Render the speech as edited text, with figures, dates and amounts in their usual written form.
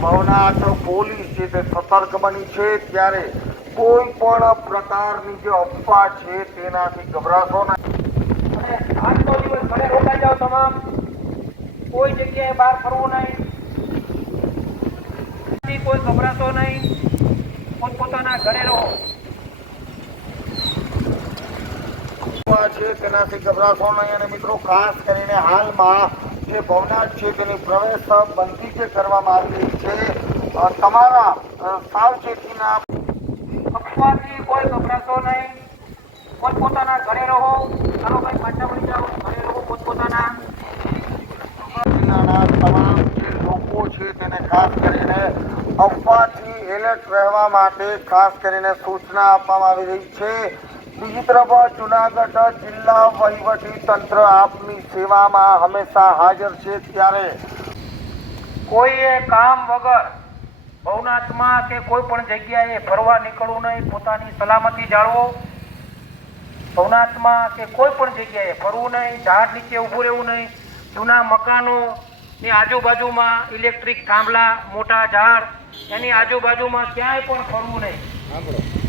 Bhavnath police છે તે સતર્ક બની છે, ત્યારે કોઈ પણ પ્રકારની જે અફવા છે તેનાથી ગભરાશો નહીં અને આજનો દિવસ ઘરે રોકાઈ જાઓ તમામ. કોઈ જગ્યાએ બહાર ફરવું નહીં, કોઈ ગભરાશો નહીં, પોતપોતાના ઘરે રહો છે તેનાથી ગભરાશો નહીં. અને મિત્રો ખાસ કરીને હાલમાં જે ભવનાથ છે તેની પ્રવેશ બંધી જે કરવામાં આવી રહી છે, તમારા સાવચેતીના અફવાથી કોઈ ગભરાશો નહીં, પોતપોતાના ઘરે રહો. ચાલો ભાઈ પાછા વળી જાઓ, ઘરે રહો પોતપોતાના. તમામ જે લોકો છે તેને ખાસ કરીને અફવાથી એલર્ટ રહેવા માટે ખાસ કરીને સૂચના આપવામાં આવી રહી છે. બીજી તરફ જુનાગઢ જિલ્લા વહીવટી તંત્ર આપની સેવામાં હંમેશા હાજર છે, ત્યારે કોઈએ કામ વગર ભવનાથમાં કે કોઈ પણ જગ્યાએ ફરવા નીકળવું નહીં, પોતાની સલામતી જાળવો. ભવનાથમાં કે કોઈ પણ જગ્યાએ ફરવું નહીં, ઝાડ નીચે ઊભું રહેવું નહીં, જૂના મકાનો ની આજુબાજુમાં ઇલેક્ટ્રિક થાંભલા, મોટા ઝાડ એની આજુબાજુમાં ક્યાંય પણ ફરવું નહીં.